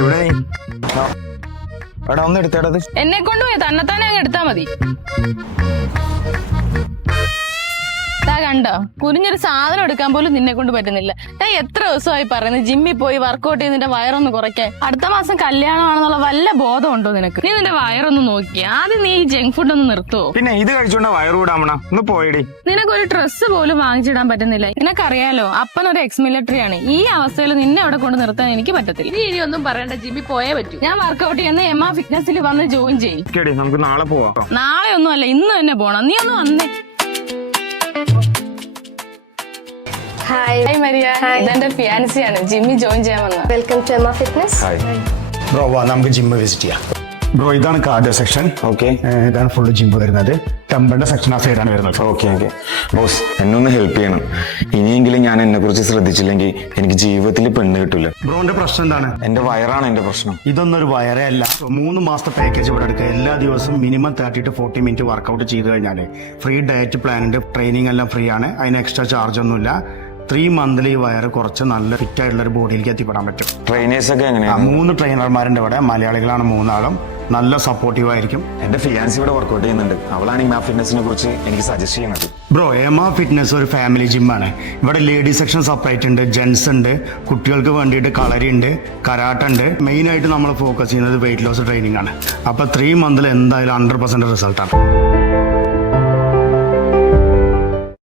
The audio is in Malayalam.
എവിടെ എടാ ഒന്ന് എടുത്തേടത്. എന്നെ കൊണ്ടുപോയി തന്നെത്താനെ അങ്ങ് എടുത്താ മതി. കണ്ടോ, കുനിഞ്ഞൊരു സാധനം എടുക്കാൻ പോലും നിന്നെ കൊണ്ട് പറ്റുന്നില്ല. ഞാൻ എത്ര ദിവസമായി പറയുന്നത് ജിമ്മിൽ പോയി വർക്കൗട്ട് ചെയ്ത് നിന്റെ വയറൊന്ന് കുറയ്ക്കാൻ. അടുത്ത മാസം കല്യാണമാണെന്നുള്ള വല്ല ബോധം ഉണ്ടോ നിനക്ക്? നീ നിന്റെ വയറൊന്ന് നോക്കിയാ ആദ്യം നീ ഈ ജങ്ക് ഫുഡ് ഒന്ന് നിർത്തുവോ? പിന്നെ ഇത് കഴിച്ചോണ്ട വയറ് കൂടാമണ ഒന്ന് പോയടി. നിനക്കൊരു ഡ്രസ്സ് പോലും വാങ്ങിച്ചിടാൻ പറ്റുന്നില്ല. നിനക്കറിയാലോ അപ്പനൊരു എക്സ് മിലിറ്ററി ആണ്. ഈ അവസ്ഥയിൽ നിന്നെ അവിടെ കൊണ്ട് നിർത്താൻ എനിക്ക് പറ്റത്തില്ല. നീ ഇനി ഒന്നും പറയണ്ട, ജിമ്മിൽ പോയേ പറ്റൂ. ഞാൻ വർക്കൗട്ട് ചെയ്യുന്ന എം ഫിറ്റ്നസിൽ വന്ന് ജോയിൻ ചെയ്യും. നമുക്ക് നാളെ പോവാം. നാളെ ഒന്നും അല്ല, ഇന്ന് തന്നെ പോണം. നീ ഒന്ന് വന്നേ. ഹായ് മരിയ, ഇതെന്റെ ഫിയാൻസിയാണ്. ജിമ്മിൽ ജോയിൻ ചെയ്യാൻ വന്നത്. Welcome to M fitness. Bro വാ നമുക്ക് ജിമ്മ് വിസിറ്റ് ചെയ്യാം. ബ്രോ ഇതാണ് കാർഡിയോ സെക്ഷൻ. ഓക്കെ, ഇതാണ് ഫുള്ള് ജിമ്മ് വരുന്നത്. ടെമ്പറിന്റെ സെക്ഷൻ ആ സൈഡാണ് വരുന്നത്. ഓക്കെ ഓക്കെ ബോസ്, എന്നെ ഒന്ന് ഹെൽപ്പ് ചെയ്യണം. ഇനിയെങ്കിലും ഞാൻ എന്നെ കുറിച്ച് ശ്രദ്ധിച്ചില്ലെങ്കിൽ എനിക്ക് ജീവിതത്തിൽ പെണ്ണ് കിട്ടില്ല. ബ്രോന്റെ പ്രശ്നം എന്താണ്? എന്റെ വയറാണ് എന്റെ പ്രശ്നം. ഇതൊന്നും ഒരു വയറേ അല്ല. 3 മാസത്തെ പാക്കേജ് ഇവിടെ എടുക്കുക. എല്ലാ ദിവസവും മിനിമം 30 to 40 മിനിറ്റ് വർക്കൗട്ട് ചെയ്ത് കഴിഞ്ഞാൽ ഫ്രീ ഡയറ്റ് പ്ലാൻ ഉണ്ട്. ട്രെയിനിങ് എല്ലാം ഫ്രീ ആണ്. അതിന് എക്സ്ട്രാ ചാർജ് ഒന്നുമില്ല. 3 മന്തിൽ ഈ വയറ് കുറച്ച് നല്ല ഫിറ്റ് ആയിട്ടുള്ള ഒരു ബോഡിയിലേക്ക് എത്തിപ്പെടാൻ പറ്റും. ട്രെയിനേഴ്സ് ഒക്കെ എങ്ങനെയാണ്? 3 ട്രെയിനർമാരുണ്ട് ഇവിടെ. മലയാളികളാണ് 3 ആളും. നല്ല സപ്പോർട്ടീവ് ആയിരിക്കും. എന്റെ ഫിയാൻസി ഇവിടെ വർക്കൗട്ട് ചെയ്യുന്നുണ്ട്. അവളാണ് ഈ ഫിറ്റ്നസിനെ കുറിച്ച് എനിക്ക് സജസ്റ്റ് ചെയ്യുന്നത്. ബ്രോ എമ ഫിറ്റ്നസ് ഒരു ഫാമിലി ജിമ്മാണ്. ഇവിടെ ലേഡീസ് സെക്ഷൻ സെപ്പറേറ്റ് ഉണ്ട്, ജെന്റ്സ് ഉണ്ട്, കുട്ടികൾക്ക് വേണ്ടിയിട്ട് കളരി ഉണ്ട്, കരാട്ട ഉണ്ട്. മെയിൻ ആയിട്ട് നമ്മൾ ഫോക്കസ് ചെയ്യുന്നത് വെയിറ്റ് ലോസ് ട്രെയിനിങ് ആണ്. അപ്പൊ 3 മന്തിൽ എന്തായാലും 100% റിസൾട്ടാണ്.